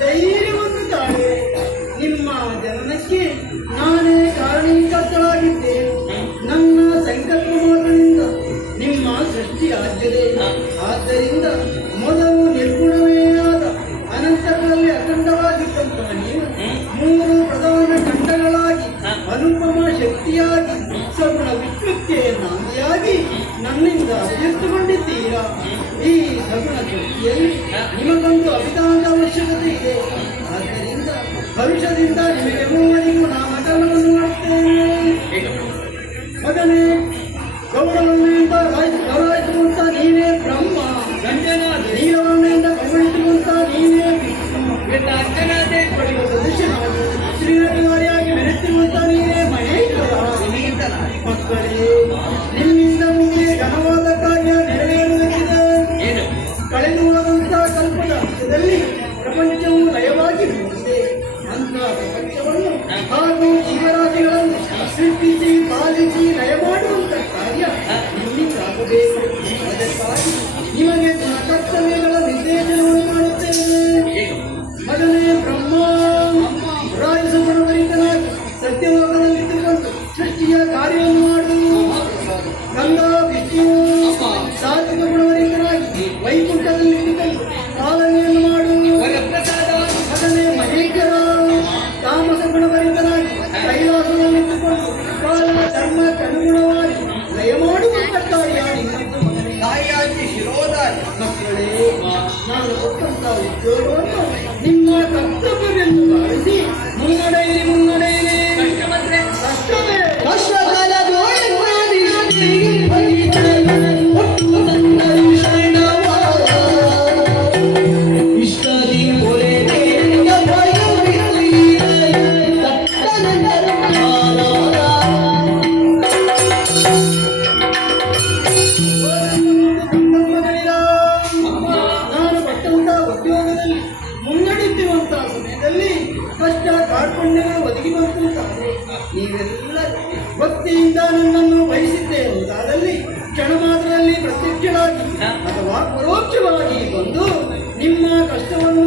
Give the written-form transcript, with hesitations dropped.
ಧೈರ್ಯವನ್ನು ತಾಳೆ. ನಿಮ್ಮ ಜನನಕ್ಕೆ ನಾನೇ ಕಾರಣೀಕರ್ತಳಾಗಿದ್ದೆ. ನನ್ನ ಸಂಕಲ್ಪ ಮಾತ್ರದಿಂದ ನಿಮ್ಮ ಸೃಷ್ಟಿಯಾಗಿದೆ. ಆದ್ದರಿಂದ ಮೊದಲು ನಿರ್ಗುಣವೇ ಆದ ಅನಂತರದಲ್ಲಿ ಅಖಂಡವಾಗಿದ್ದಂತಹ ನೀವು ಮೂರು ಪ್ರಧಾನ ಖಂಡಗಳಾಗಿ ಅನುಪಮ ಶಕ್ತಿಯಾಗಿ ಸಗುಣ ವಿಕೃತಿಗೆ ನಾಂದಿಯಾಗಿ ನನ್ನಿಂದ ಅಭಿವ್ಯಕ್ತಗೊಂಡಿದ್ದೀರಾ. ಈ ಸಗುಣ ಶಕ್ತಿಯಲ್ಲಿ ನಿಮಗೊಂದು ಅಭಿಧಾನದ ಅವಶ್ಯಕತೆ ಇದೆ. ಆದ್ದರಿಂದ ಭವಿಷ್ಯದಿಂದ ನಿಮಗೆ ಮೂವರಿಗೂ ನಾಮಕರಣವನ್ನು ಮಾಡುತ್ತೇನೆ. ಮಗನೇ, ಗೌರವದಿಂದ ಗೌರವಿಸುವಂತ ನೀವೇ ಬ್ರಹ್ಮ, ನೀರವನ್ನಿಂದ ಕೈಗೊಳಿಸುವಂತ ನೀವೇ ಸದಸ್ಯನಾಗಿ ಶ್ರೀಹರಿಯಾಗಿ ಮೆರೆಸುವಂತ ನೀವೇ ಮಹೇಶ್ವರ. ಮಕ್ಕಳೇ, ನಿಮ್ಮಿಂದ ಮುಂದೆ ಘನವಾದ ಕಾರ್ಯ ನೆರವೇರುವುದಕ್ಕಿದೆ. ಕಳೆದು ಹೋದಂತಹ ಕಲ್ಪದ ಅಂತ್ಯದಲ್ಲಿ ಪ್ರಪಂಚವು ಲಯವಾಗಿ ಹೋಗಿದೆ. ಅಂತಹ ಪ್ರಪಂಚವನ್ನು ಹಾಗೂ ಜೀವರಾಶಿಗಳನ್ನು ಸೃಷ್ಟಿಸಿ ಪಾಲಿಸಿ ಲಯ ಮಾಡುವಂತ ಕಾರ್ಯ ನಿಮ್ಮಿಂದಾಗಬೇಕು. ಅದಕ್ಕಾಗಿ ನಿಮಗೆ ಕರ್ತವ್ಯಗಳ ನಿರ್ದೇಶನವನ್ನು ಮಾಡುತ್ತೇನೆ. ಮಗನೇ ಬ್ರಹ್ಮ, ರಾಜಸಗುಣವರಿತನಾಗಿ ಸತ್ಯಲೋಕದಲ್ಲಿದ್ದುಕೊಂಡು ಸೃಷ್ಟಿಯ ಕಾರ್ಯವನ್ನು ಮಾಡುವುದು. ಗಂಗ ವಿಷ್ಣು ಸಾತ್ವಿಕ ಗುಣವರಿತನಾಗಿ ವೈಕುಂಠದಲ್ಲಿದ್ದುಕೊಂಡು ಪಾಲನೆಯನ್ನು ಮಾಡುವುದು. ಮಗನೇ ಮಹೇಶ್ವರ, ತಾಮಸ ಗುಣವರಿತನಾಗಿ ಕೈಲಾಸದಲ್ಲಿದ್ದುಕೊಂಡು ಕಾಲ ಧರ್ಮಕ್ಕನುಗುಣವಾಗಿ ಲಯ ಮಾಡುವಂತ ಕಾರ್ಯ ನಿಮ್ಮದು. ತಾಯಿಯಾಗಿ ಶಿರೋಧಾರಿ. ಮಕ್ಕಳೇ, ನಾನು ಕೊಟ್ಟಂತಹ ಉದ್ಯೋಗವನ್ನು ನಿಮ್ಮ ಕರ್ತವ್ಯವೆಂದು ಭಾವಿಸಿ ಮುನ್ನಡೆಯಿರಿ, ಮುನ್ನಡೆಯಿರಿ. ಕಷ್ಟವೇ ಮುನ್ನಡೆಯುತ್ತಿರುವಂತಹ ಸಮಯದಲ್ಲಿ ಕಷ್ಟ ಕಾರ್ಪಣ್ಯಗಳು ಒದಗಿ ಬಂದಂತಾದರೆ ನೀವೆಲ್ಲರೂ ಭಕ್ತಿಯಿಂದ ನನ್ನನ್ನು ಬಯಸಿದ್ದೇ ಹೋದಾದಲ್ಲಿ ಕ್ಷಣ ಮಾತ್ರದಲ್ಲಿ ಪ್ರತ್ಯಕ್ಷವಾಗಿ ಅಥವಾ ಪರೋಕ್ಷವಾಗಿ ಬಂದು ನಿಮ್ಮ ಕಷ್ಟವನ್ನು